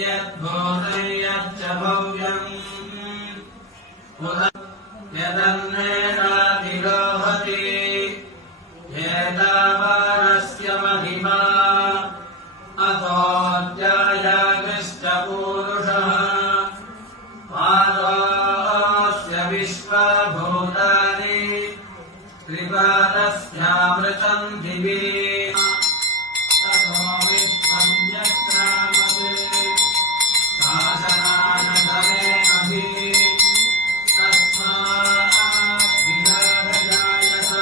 यद्भूतं यच्च भव्यम् यदन्नेनातिरोहति एतावानस्य महिमा अतोऽध्यायागश्च पूरुषः पादोऽस्य विश्वभूतानि त्रिपादस्यामृतम् दिवि ततो विश्वम् यत्रामते शासनानधरे अभि तस्मात् विराजजायत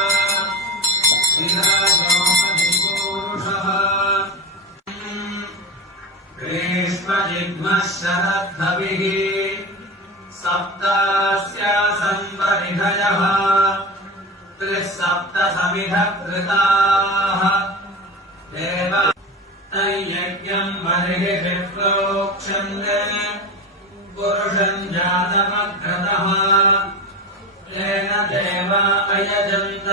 विराजोऽधिपूरुषः ग्रीष्मजिह्मः शरद्धविः सप्तास्यासन् परिधयः त्रिसप्तसमिधः कृताः देव तैयज्ञम् बर्हिः प्रोक्षन्ते पुरुषम् जातमग्रतः येन देवा अयजन्त